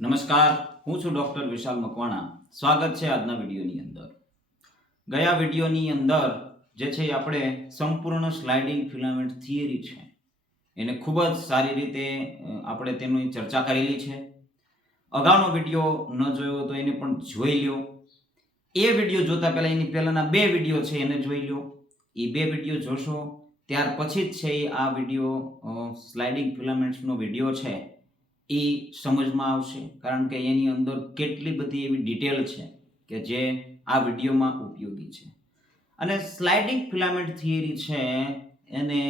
નમસ્કાર, હું છું ડોક્ટર વિશાલ મકવાણા. સ્વાગત છે આજના વિડીયોની અંદર. ગયા વિડીયોની અંદર જે છે આપણે સંપૂર્ણ સ્લાઇડિંગ ફિલામેન્ટ થિયરી છે એને ખૂબ જ સારી રીતે આપણે તેની ચર્ચા કરેલી છે. અગાઉનો વિડીયો ન જોયો તો એને પણ જોઈ લ્યો. એ વિડીયો જોતા પહેલા એની પહેલાના બે વિડીયો છે એને જોઈ લો. એ બે વિડીયો જોશો ત્યાર પછી જ છે આ વિડીયો સ્લાઇડિંગ ફિલામેન્ટ્સનો વિડીયો છે એ સમજમાં આવશે, કારણ કે એની અંદર કેટલી બધી એવી ડિટેલ છે કે જે આ વિડીયોમાં ઉપયોગી છે. અને સ્લાઇડિંગ ફિલામેન્ટ થિયરી છે એને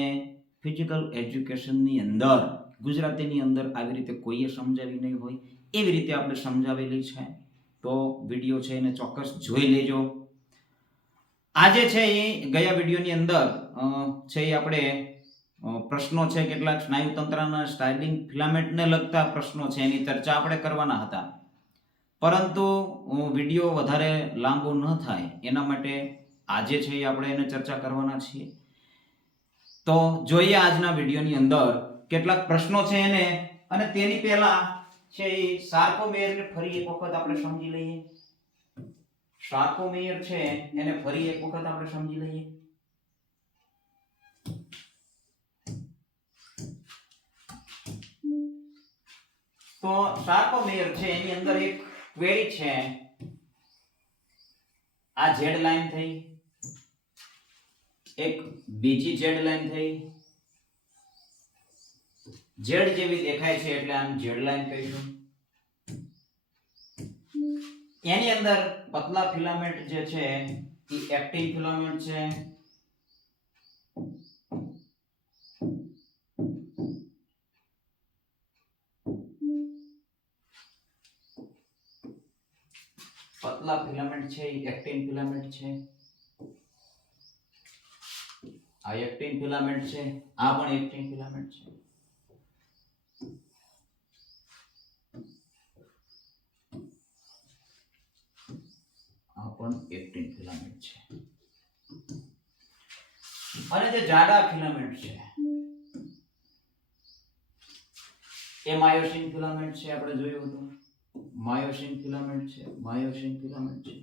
ફિઝિકલ એજ્યુકેશનની અંદર ગુજરાતીની અંદર આવી રીતે કોઈએ સમજાવી નહીં હોય એવી રીતે આપણે સમજાવેલી છે. તો વિડીયો છે એને ચોક્કસ જોઈ લેજો. આજે છે એ ગયા વિડીયોની અંદર છે એ આપણે પ્રશ્નો છે કેટલાક સ્નાયુતંત્રના સ્લાઇડિંગ ફિલામેન્ટને લગતા પ્રશ્નો છે એની ચર્ચા આપણે કરવાના હતા, પરંતુ વિડીયો વધારે લાંબો ન થાય એના માટે આજે છે એ આપણે એને ચર્ચા કરવાના છીએ. તો જોઈએ આજના વિડીયોની અંદર કેટલાક પ્રશ્નો છે એને, અને તેની પહેલા છે એ સાર્કોમેયરને ફરી એક વખત આપણે સમજી લઈએ. સાર્કોમેયર છે એને ફરી એક વખત આપણે સમજી લઈએ. તો સાર્કોમેયર છે એની અંદર એક ક્વેરી છે. આ ઝેડ લાઈન થઈ, એક બીજી ઝેડ લાઈન થઈ, ઝેડ જેવી દેખાય છે એટલે આને ઝેડ લાઈન કહીશું. એની અંદર પતલા ફિલામેન્ટ જે છે એ એક્ટિન ફિલામેન્ટ છે. પતલા ફિલામેન્ટ છે એ એક્ટિન ફિલામેન્ટ છે. આ એક્ટિન ફિલામેન્ટ છે, આ પણ એક્ટિન ફિલામેન્ટ છે. આ પણ એક્ટિન ફિલામેન્ટ છે. અને જે જાડા ફિલામેન્ટ છે એ માયોસિન ફિલામેન્ટ છે. આપણે જોયું હતું માયોસિન ફિલામેન્ટ છે, માયોસિન ફિલામેન્ટ છે.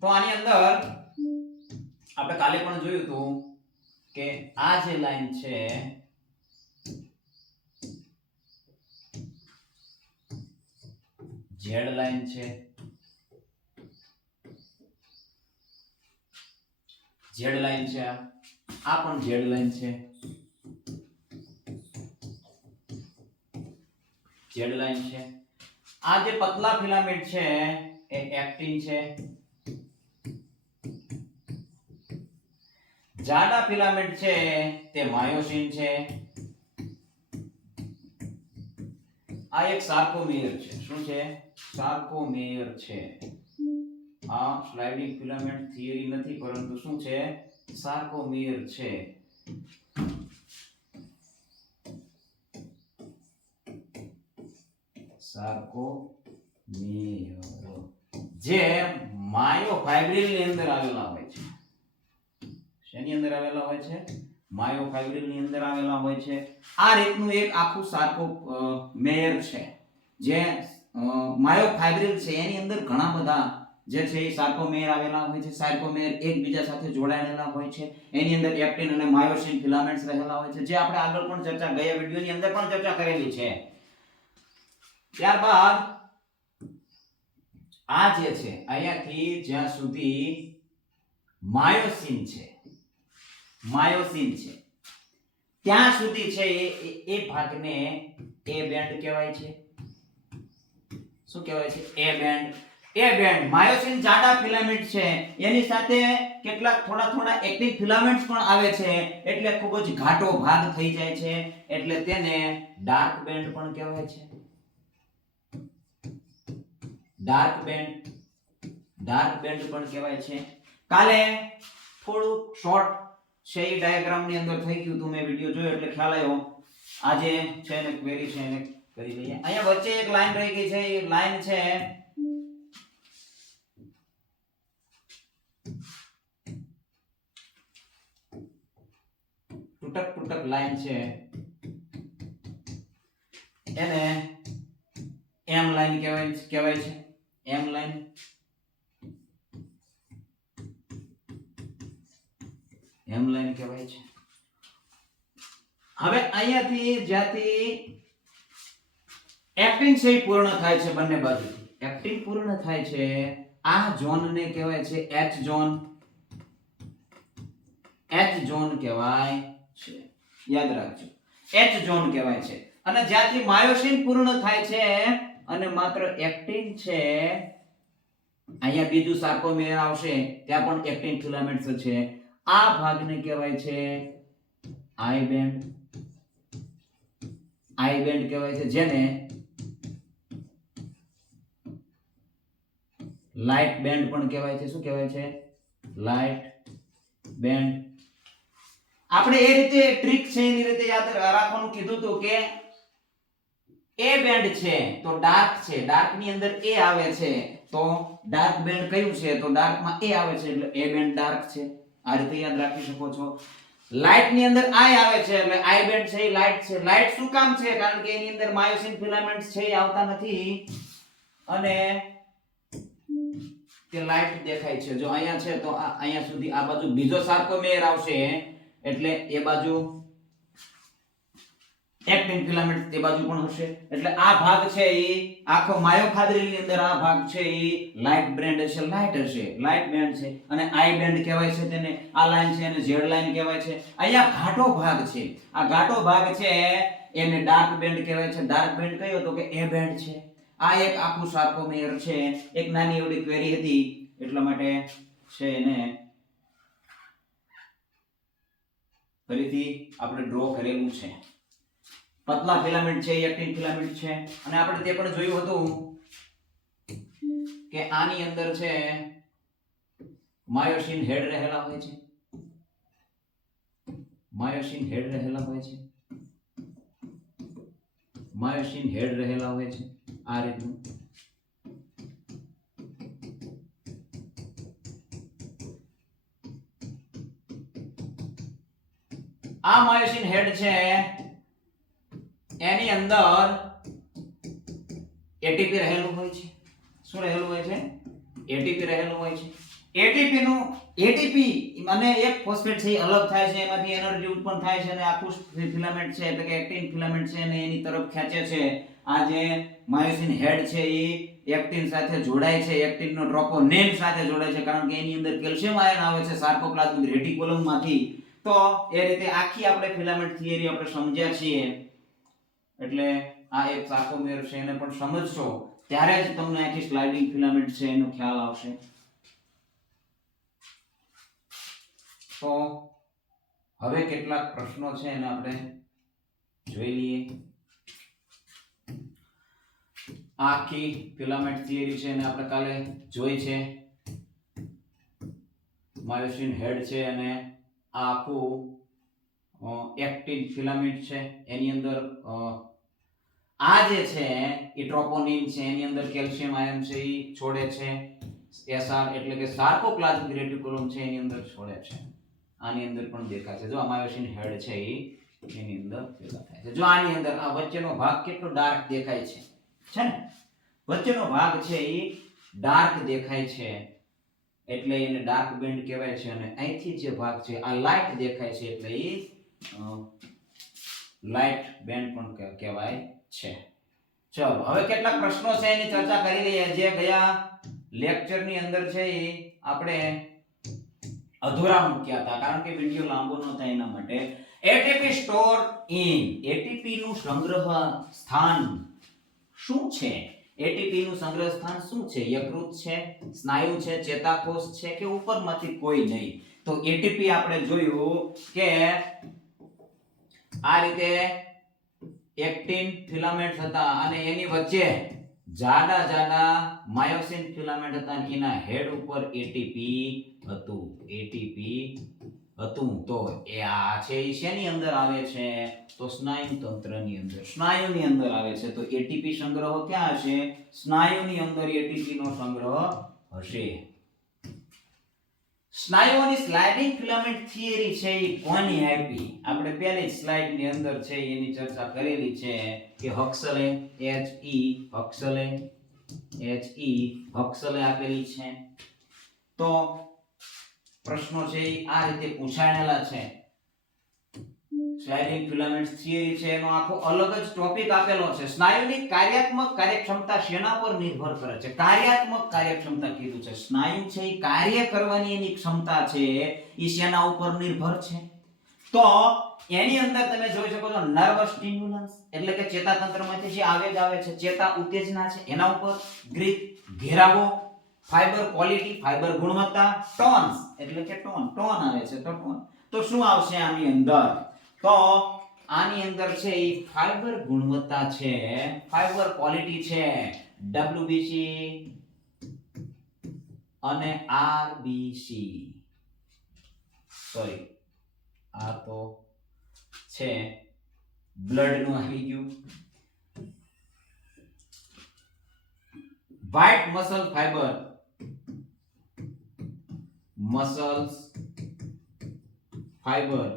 તો આની અંદર આપણે કાલે પણ જોયું હતું કે આ જે લાઈન છે ઝેડ લાઈન છે, ઝેડ લાઈન છે. આ પણ ઝેડ લાઈન છે, ઝેડ લાઈન છે. આ જે પતલા ફિલામેન્ટ છે એ એક્ટિન છે, જાડા ફિલામેન્ટ છે તે માયોસિન છે. આ એક સાર્કોમેયર છે. શું છે? સાર્કોમેયર છે. આ સ્લાઇડિંગ ફિલામેન્ટ થિયરી નથી, પરંતુ શું છે? સાર્કોમેયર છે. સાર્કોમેયર જે માયોફાઇબ્રિલ ની અંદર આવેલા હોય છે. શેની અંદર આવેલા હોય છે? માયોફાઇબ્રિલ ની અંદર આવેલા હોય છે. આ રીતનું એક આખું સાર્કોમેયર છે જે માયોફાઇબ્રિલ છે. એની અંદર ઘણા બધા જે છે એ સાર્કોમેયર આવેલા હોય છે. સાર્કોમેયર એકબીજા સાથે જોડાયેલા હોય છે. એની અંદર એક્ટિન અને માયોસિન ફિલામેન્ટ્સ રહેલા હોય છે, જે આપણે આગળ પણ ચર્ચા ગયા વિડિયોની અંદર પણ ચર્ચા કરેલી છે. ત્યારબાદ આ જે છે અહીંયાથી જ્યાં સુધી માયોસિન છે, માયોસિન છે ત્યાં સુધી છે એ ભાગને એ બેન્ડ કહેવાય છે. શું કહેવાય છે? એ બેન્ડ. એ બેન્ડ માયોસિન જાડા ફિલામેન્ટ છે, એની સાથે કેટલાક થોડા એક્ટિવ ફિલામેન્ટ્સ પણ આવે છે, એટલે ખૂબ જ ઘાટો ભાગ થઈ જાય છે, એટલે તેને ડાર્ક બેન્ડ પણ કહેવાય છે. ડાર્ક બેન્ડ, ડાર્ક બેન્ડ પણ કહેવાય છે. કાલે થોડું શોર્ટ છે એ ડાયાગ્રામ ની અંદર થઈ ગયું હતું, મેં વિડિયો જોયો એટલે ખ્યાલ આવ્યો. આજે છે ને ક્વેરી છે એને કરી લઈએ. અહીંયા વચ્ચે એક લાઈન રહી ગઈ છે. એ લાઈન છે તૂટક લાઈન છે. એને એમ લાઈન કહેવાય છે. એમ લાઈન કહેવાય છે. હવે અહીંયાથી જ્યાંથી એક્ટિન છે પૂર્ણ થાય છે બંને બાજુથી એક્ટિન પૂર્ણ થાય છે આ ઝોનને કહેવાય છે એચ ઝોન. એચ ઝોન કહેવાય છે, યાદ રાખજો, એચ ઝોન કહેવાય છે. અને જ્યાંથી માયોસિન પૂર્ણ થાય છે અને માત્ર એક્ટિન છે, અહીંયા બીજું સાર્કોમેર આવશે, ત્યાં પણ એક્ટિન ફિલામેન્ટ્સ છે. આ ભાગને કહેવાય છે આઈ બેન્ડ. આઈ બેન્ડ કહેવાય છે, જેને લાઇટ બેન્ડ પણ કહેવાય છે. શું કહેવાય છે? Light band. આપણે એ રીતે ટ્રીક છે એની રીતે યાદ રાખવાનું કીધું હતું કે એ બેન્ડ છે તો ડાર્ક છે, ડાર્ક ની અંદર એ આવે છે તો ડાર્ક બેન્ડ કયું છે? તો ડાર્ક માં એ આવે છે એટલે એ બેન્ડ ડાર્ક છે. આ રીતે યાદ રાખી શકો છો. લાઇટ ની અંદર આઈ આવે છે એટલે આઈ બેન્ડ છે એ લાઇટ છે. લાઇટ શું કામ છે? કારણ કે એની અંદર માયોસિન ફિલામેન્ટ્સ છે એ આવતા નથી અને તે લાઇટ દેખાય છે. જો અહીંયા છે તો અહીંયા સુધી આ બાજુ બીજો સાર્કોમેર આવશે એટલે એ બાજુ એક્ટિન ફિલામેન્ટ તે બાજુ પણ હશે. એટલે આ ભાગ છે એ આખો માયોફાદ્રિલ ની અંદર આ ભાગ છે એ લાઇટ બેન્ડ હશે, લાઇટ હશે, લાઇટ બેન્ડ છે. અને આઈ બેન્ડ કહેવાય છે તેને. આ લાઈન છે એને ઝેડ લાઈન કહેવાય છે. અહીંયા ઘાટો ભાગ છે, આ ઘાટો ભાગ છે એને ડાર્ક બેન્ડ કહેવાય છે. ડાર્ક બેન્ડ કયો તો કે એ બેન્ડ છે. આ એક આખું સાર્કોમેર છે. એક નાની એવડી ક્વેરી હતી એટલા માટે છે એને ફરીથી આપણે ડ્રો કરેલું છે. પતલા ફિલામેન્ટ છે, એક્ટિન ફિલામેન્ટ છે. અને આપણે તે પણ જોયું હતું કે આની અંદર છે માયોસિન હેડ રહેલા હોય છે. માયોસિન હેડ રહેલા હોય છે. માયોસિન હેડ રહેલા હોય છે આ રીતનું. આ માયોસિન હેડ છે એની અંદર એટીપી રહેલું હોય છે. શું રહેલું હોય છે? એટીપી રહેલું હોય છે. એટીપી અને એક ફોસ્ફેટ છે એ અલગ થાય છે, એમાંથી એનર્જી ઉત્પન્ન થાય છે અને આખું ફિલામેન્ટ છે એટલે કે એક્ટિન ફિલામેન્ટ છે અને એની તરફ ખેંચે છે. આ જે માયોસિન હેડ છે એ એક્ટિન સાથે જોડાય છે, એક્ટિનનો ટ્રોપોનિન સાથે જોડાય છે કારણ કે એની અંદર કેલ્શિયમ આયન આવે છે સાર્કોપ્લાઝમિક રેટિક્યુલમમાંથી. તો એ રીતે આખી આપણે ફિલામેન્ટ થિયરી આપણે સમજ્યા છીએ. એટલે આ એક સાર્કોમેર છે એને પણ સમજશો ત્યારે જ તમને આખી સ્લાઇડિંગ ફિલામેન્ટ છે એનો ખ્યાલ આવશે. તો હવે કેટલાક પ્રશ્નો છે એને આપણે જોઈ લઈએ. આખી ફિલામેન્ટ થિયરી છે એને આપણે કાલે જોઈ છે. માયોસિન હેડ છે અને આખું એક્ટિન ફિલામેન્ટ છે એની અંદર આ જે છે એ ટ્રોપોનિન છે એની અંદર કેલ્શિયમ આયન છે એ છોડે છે. એસઆર એટલે કે સાર્કોપ્લાઝમિક રેટિક્યુલમ છે એની અંદર છોડે છે. આની અંદર પણ દેખાય છે. જો આ માયોસિન હેડ છે એની અંદર ભેગા થાય છે. જો આની અંદર આ વચ્ચેનો ભાગ કેટલો ડાર્ક દેખાય છે ને? વચ્ચેનો ભાગ છે એ ડાર્ક દેખાય છે એટલે એને ડાર્ક બેન્ડ કહેવાય છે. અને અહીંથી જે ભાગ છે આ લાઇટ દેખાય છે એટલે એ લાઇટ બેન્ડ પણ કહેવાય છે. ચલો હવે કેટલાક પ્રશ્નો છે એની ચર્ચા કરી લઈએ જે ગયા લેક્ચરની અંદર છે એ આપણે અધૂરા મૂક્યા હતા કારણ કે વિડિયો લાંબો ન થાય એના માટે. એટીપી સ્ટોર ઇન, એટીપી નું સંગ્રહ સ્થાન શું છે? એટીપી નું સંગ્રહ સ્થાન શું છે? યકૃત છે, સ્નાયુ છે, ચેતાકોષ છે કે ઉપરમાંથી કોઈ નહીં? તો એટીપી આપણે જોયું કે આ રીતે એક્ટિન ફિલામેન્ટ હતા અને એની વચ્ચે જાડા જાડા માયોસિન ફિલામેન્ટ હતા અને એના હેડ ઉપર એટીપી હતું. એટીપી હતું તો એ આ છે એ શેની અંદર આવે છે? તો સ્નાયુ તંત્રની અંદર, સ્નાયુની અંદર આવે છે. તો એટીપી સંગ્રહ ક્યાં હશે? સ્નાયુની અંદર એટીપી નો સંગ્રહ હશે. સ્નાયુઓની સ્લાઇડિંગ ફિલામેન્ટ થિયરી છે એ કોની આપી? આપણે પહેલી સ્લાઇડ ની અંદર છે એની ચર્ચા કરેલી છે કે હક્સલે હક્સલે આપેલી છે. તો પ્રશ્નો છે એ આ રીતે પૂછાયેલા છે. સ્લાઇડિંગ ફિલામેન્ટ થિયરી છે એનો આખો અલગ જ ટોપિક આપેલો છે. સ્નાયુની કાર્યાત્મક કાર્યક્ષમતા શેના પર નિર્ભર કરે છે? કાર્યાત્મક કાર્યક્ષમતા કીધું છે. સ્નાયુ છે એ કાર્ય કરવાની એની ક્ષમતા છે એ શેના ઉપર નિર્ભર છે? તો એની અંદર તમે જોઈ શકો છો નર્વસ સ્ટિમ્યુલન્સ એટલે કે ચેતાતંત્રમાંથી જે આવેગ આવે છે, ચેતા ઉત્તેજના છે એના ઉપર, ગ્રીપ ઘેરાવો, ફાઈબર ક્વોલિટી ફાઈબર ગુણવત્તા, ટોન્સ એટલે કે ટોન આવે છે તો ટોન. તો શું આવશે આની અંદર? તો આની અંદર છે એ ફાઈબર ગુણવત્તા છે, ફાઈબર ક્વોલિટી છે, WBC અને RBC. સોરી આ તો છે બ્લડ નું આવી ગયું. White muscle fibre, muscles fibre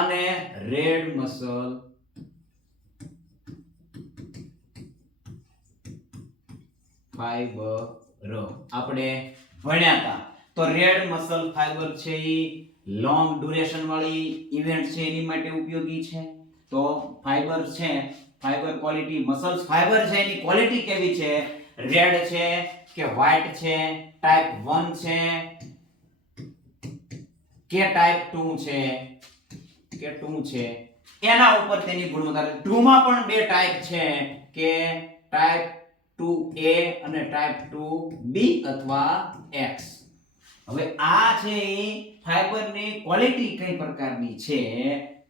અને રેડ મસલ ફાઈબર આપણે ભણ્યા હતા. તો રેડ મસલ ફાઈબર છે એ લોંગ ડ્યુરેશન વાળી ઇવેન્ટ છે એની માટે ઉપયોગી છે. તો ફાઈબર છે, ફાઈબર ક્વોલિટી, મસલ્સ ફાઈબર છે એની ક્વોલિટી કેવી છે? રેડ છે કે વ્હાઇટ છે, ટાઈપ 1 છે કે ટાઈપ 2 છે કે 2 છે, એના ઉપર તેની ગુણવત્તા. 2 માં પણ બે ટાઈપ છે કે ટાઈપ 2A અને ટાઈપ 2B અથવા X. હવે આ છે એ ફાઈબરની ક્વોલિટી કઈ પ્રકારની છે?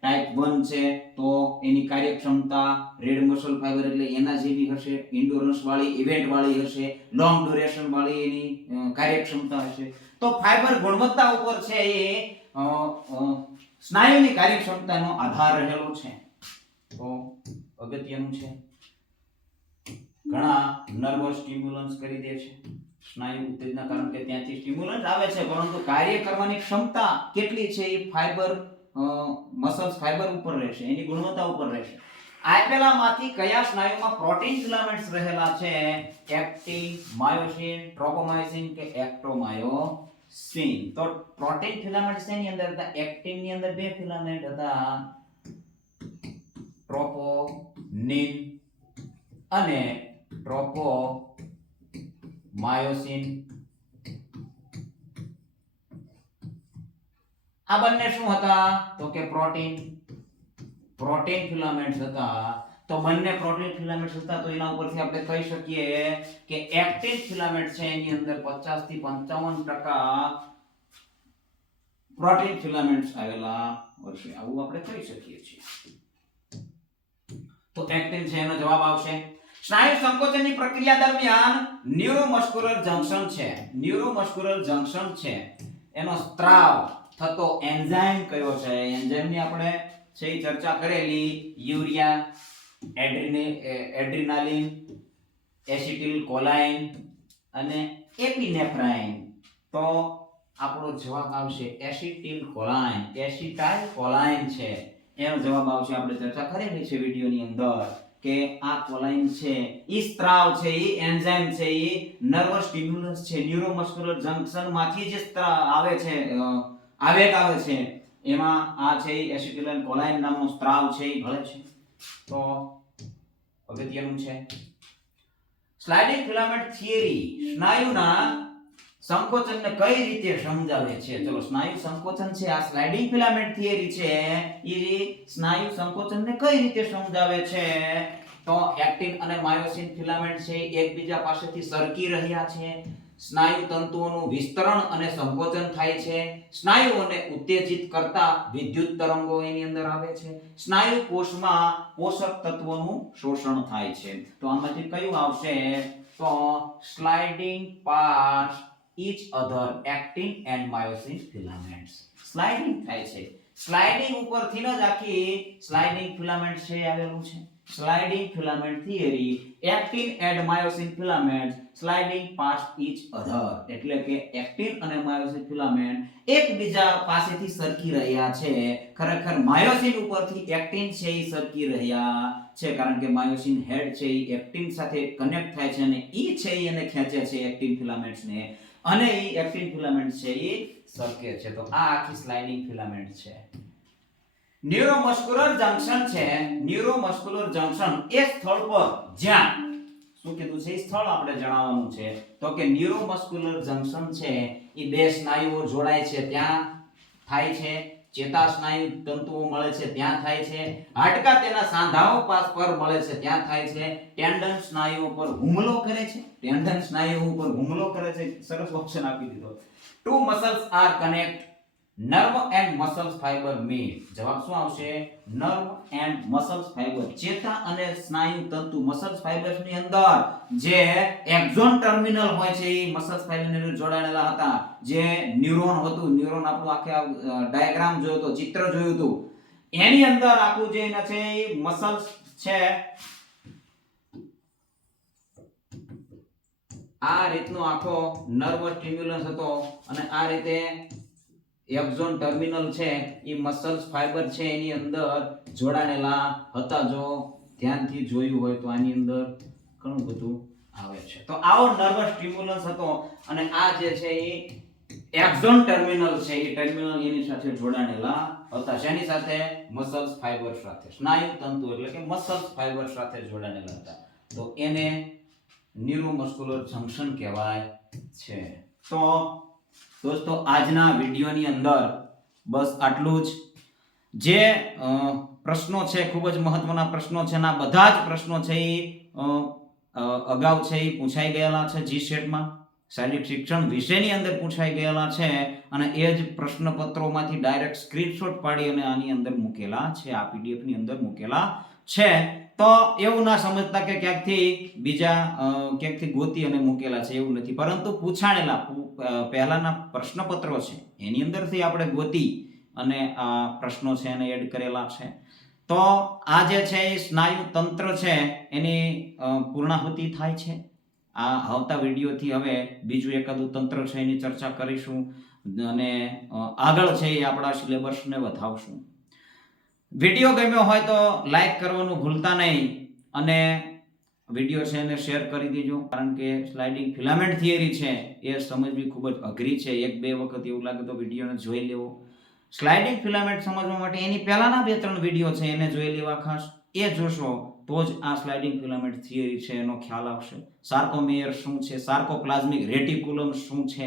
ટાઈપ 1 છે તો એની કાર્યક્ષમતા રેડ મસલ ફાઈબર એટલે એના જેવી હશે, એન્ડ્યોરન્સ વાળી, ઇવેન્ટ વાળી હશે, લોંગ ડ્યુરેશન વાળી એની કાર્યક્ષમતા હશે. તો ફાઈબર ગુણવત્તા ઉપર છે એ સ્નાયુની કાર્યક્ષમતાનો આધાર રહેલો છે. તો અગત્યનું છે. ઘણા નર્વસ સ્ટિમ્યુલન્સ કરી દે છે સ્નાયુ ઉત્તેજના, કારણ કે ત્યાંથી સ્ટિમ્યુલન્સ આવે છે, પરંતુ કાર્ય કરવાની ક્ષમતા કેટલી છે એ ફાઈબર મસલ્સ ફાઈબર ઉપર રહેશે, એની ગુણવત્તા ઉપર રહેશે. આપેલામાંથી કયા સ્નાયુમાં પ્રોટીન ફિલામેન્ટ્સ રહેલા છે? એક્ટિન, માયોસિન, ટ્રોપોમાયોસિન કે એક્ટોમાયોસિન. તો પ્રોટીન ફિલામેન્ટ્સ એની અંદર હતા. એક્ટિન ની અંદર બે ફિલામેન્ટ હતા, ટ્રોપોનિન અને ટ્રોપોમાયોસિન. આ બંને શું હતા? તો કે પ્રોટીન ફિલામેન્ટ્સ હતા. તો બંને પ્રોટીન ફિલામેન્ટ્સ હતા તો એના ઉપરથી આપણે કહી શકીએ કે એક્ટિન ફિલામેન્ટ છે એની અંદર 50 થી 55% પ્રોટીન ફિલામેન્ટ્સ આવેલા હશે, આવું આપણે કહી શકીએ છીએ. તો એક્ટિન છે એનો જવાબ આવશે. સ્નાયુ સંકોચનની પ્રક્રિયા દરમિયાન ન્યુરોમસ્ક્યુલર જંકશન છે એનો સ્ત્રાવ થતો એન્ઝાઇમ કયો છે? એન્ઝાઇમની આપણે છે ચર્ચા કરેલી, યુરિયા, એડ્રીનાલિન, એસિટિલ કોલાઇન અને એપિનેફ્રાઇન. તો આપણો જવાબ આવશે એસિટિલ કોલાઇન છે એનો જવાબ આવશે. આપણે ચર્ચા કરેલી છે વિડિયોની અંદર કે આ કોલાઇન છે ઈ સ્ત્રાવ છે, ઈ એન્ઝાઇમ છે, ઈ નર્વસ સ્ટિમ્યુલન્સ છે, ન્યુરોમસ્ક્યુલર જંકશન માંથી જે સ્ત્રાવ આવે છે, આવેગ આવે છે, એમાં આ છે એસિટિલ કોલાઇન નામનો સ્ત્રાવ છે એ ભળે છે. તો અગત્યનું છે. સ્લાઇડિંગ ફિલામેન્ટ થિયરી સ્નાયુના સંકોચનને કઈ રીતે સમજાવે છે? ચલો, સ્નાયુ સંકોચન છે, આ સ્લાઇડિંગ ફિલામેન્ટ થિયરી છે એ સ્નાયુ સંકોચનને કઈ રીતે સમજાવે છે? તો એક્ટિન અને માયોસિન ફિલામેન્ટ છે એકબીજા પાસેથી સરકી રહ્યા છે, સ્નાયુ તંતુઓનું વિસ્તરણ અને સંકોચન થાય છે, સ્નાયુઓને ઉત્તેજિત કરતા વિદ્યુત તરંગો એની અંદર આવે છે, સ્નાયુ કોષમાં પોષક તત્વોનું શોષણ થાય છે. તો આમાંથી કયું આવશે? તો sliding pass each other actin and myosin filaments. Sliding થાય છે, સ્લાઇડિંગ ઉપરથી જ આખી સ્લાઇડિંગ ફિલામેન્ટ છે આવેલું છે. Sliding filament theory, actin and myosin filament sliding past each other, એટલે કે એક્ટિન અને માયોસિન ફિલામેન્ટ એકબીજા પાસેથી સરકી રહ્યા છે. ખરેખર માયોસિન ઉપરથી એક્ટિન છે એ સરકી રહ્યા છે, કારણ કે માયોસિન હેડ છે એ એક્ટિન સાથે કનેક્ટ થાય છે અને ઈ છે એને ખેંચે છે એક્ટિન ફિલામેન્ટ્સને, અને ઈ એક્ટિન ફિલામેન્ટ છે એ સરકે છે. તો આ આખી સ્લાઇડિંગ ફિલામેન્ટ છે. ન્યુરોમસ્ક્યુલર જંકશન છે. ન્યુરોમસ્ક્યુલર જંકશન એ સ્થળ પર જ્યાં શું કીધું છે એ સ્થળ આપણે જણાવવાનું છે. તો કે ન્યુરોમસ્ક્યુલર જંકશન છે એ બે સ્નાયુઓ જોડાય છે ત્યાં થાય છે. ચેતાસ્નાયુ તંતુઓ મળે છે ત્યાં થાય છે. હાડકા તેના સાંધાઓ પર મળે છે ત્યાં થાય છે. ટેન્ડન સ્નાયુઓ પર હુમલો કરે છે. ટેન્ડન સ્નાયુઓ પર હુમલો કરે છે. સરસ ઓપ્શન આપી દીધો. Two muscles are connect, nerve and muscles fibre meet. જવાબ શું આવશે? Nerve and muscles fibre. ચેતા અને સ્નાયુ તંતુ મસલ્સ ફાઇબર્સ ની અંદર જે એક્ઝોન ટર્મિનલ હોય છે એ મસલ્સ ફાઇબર ને જોડાયેલા હતા. જે ન્યુરોન હતું, ન્યુરોન આપણું આખે ડાયાગ્રામ જોયો તો, ચિત્ર જોયું હતું, એની અંદર આખું જે છે એ મસલ્સ છે આ રીતનો આખો નર્વસ સ્ટિમ્યુલસ હતો અને આ રીતે એક્ઝોન ટર્મિનલ છે એ મસલ્સ ફાઇબર છે એની અંદર જોડાયેલા હતા. જો ધ્યાનથી જોયું હોય તો આની અંદર ઘણું બધું આવે છે. તો આવો નર્વસ સ્ટિમ્યુલસ હતો અને આ જે છે એ એક્ઝોન ટર્મિનલ છે એ ટર્મિનલ એની સાથે જોડાયેલા હતા. શેની સાથે? મસલ્સ ફાઇબર સાથે. સ્નાયુ તંતુ એટલે કે મસલ્સ ફાઇબર સાથે જોડાયેલા હતા. તો એને ન્યુરોમસ્ક્યુલર જંકશન કહેવાય છે. તો દોસ્તો આજના વિડિયોની અંદર બસ આટલું જ. જે પ્રશ્નો છે ખૂબ જ મહત્વના પ્રશ્નો છે, ના બધા જ પ્રશ્નો છે એ અગાઉ છે એ પૂછાઈ ગયેલા છે જીસેટમાં. શારીરિક શિક્ષણ વિષયની અંદર પૂછાઈ ગયેલા છે અને એ જ પ્રશ્નપત્રોમાંથી ડાયરેક્ટ સ્ક્રીનશોટ પાડી અને આની અંદર મૂકેલા છે, આ પીડીએફ ની અંદર મૂકેલા છે. તો એવું ના સમજતા કે ક્યાંકથી ગોતી અને મૂકેલા છે, એવું નથી. પરંતુ પૂછાણેલા પહેલાના પ્રશ્નપત્રો છે એની અંદરથી આપણે ગોતી અને આ પ્રશ્નો છે એને એડ કરેલા છે. તો આ જે છે એ સ્નાયુ તંત્ર છે એની પૂર્ણાહુતિ થાય છે. આ આવતા વિડીયોથી હવે બીજું એકાદું તંત્ર છે એની ચર્ચા કરીશું અને આગળ છે એ આપણા સિલેબસને વધાવશું. વિડીયો ગમ્યો હોય તો લાઈક કરવાનું ભૂલતા નહીં અને વિડીયો છે એને શેર કરી દેજો, કારણ કે સ્લાઇડિંગ ફિલામેન્ટ થિયરી છે એ સમજવી ખૂબ જ અઘરી છે. એક બે વખત એવું લાગે તો વિડીયોને જોઈ લેવો. સ્લાઇડિંગ ફિલામેન્ટ સમજવા માટે એની પહેલાના 2-3 વિડીયો છે એને જોઈ લેવા ખાસ. એ જોશો તો જ આ સ્લાઇડિંગ ફિલામેન્ટ થિયરી છે એનો ખ્યાલ આવશે. સાર્કોમેયર શું છે, સાર્કોપ્લાઝમિક રેટિક્યુલમ શું છે,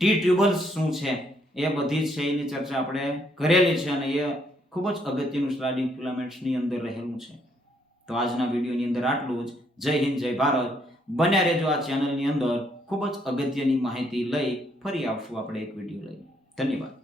ટી ટ્યુબલ્સ શું છે, એ બધી છે એની ચર્ચા આપણે કરેલી છે અને એ ખૂબ જ અગત્યનું સ્લાઇડિંગ ફિલામેન્ટ્સની અંદર રહેલું છે. તો આજના વિડીયોની અંદર આટલું જ. જય હિન્દ, જય ભારત. બન્યા રહેજો આ ચેનલની અંદર. ખૂબ જ અગત્યની માહિતી લઈ ફરી આવશું આપણે એક વિડીયો લઈ. ધન્યવાદ.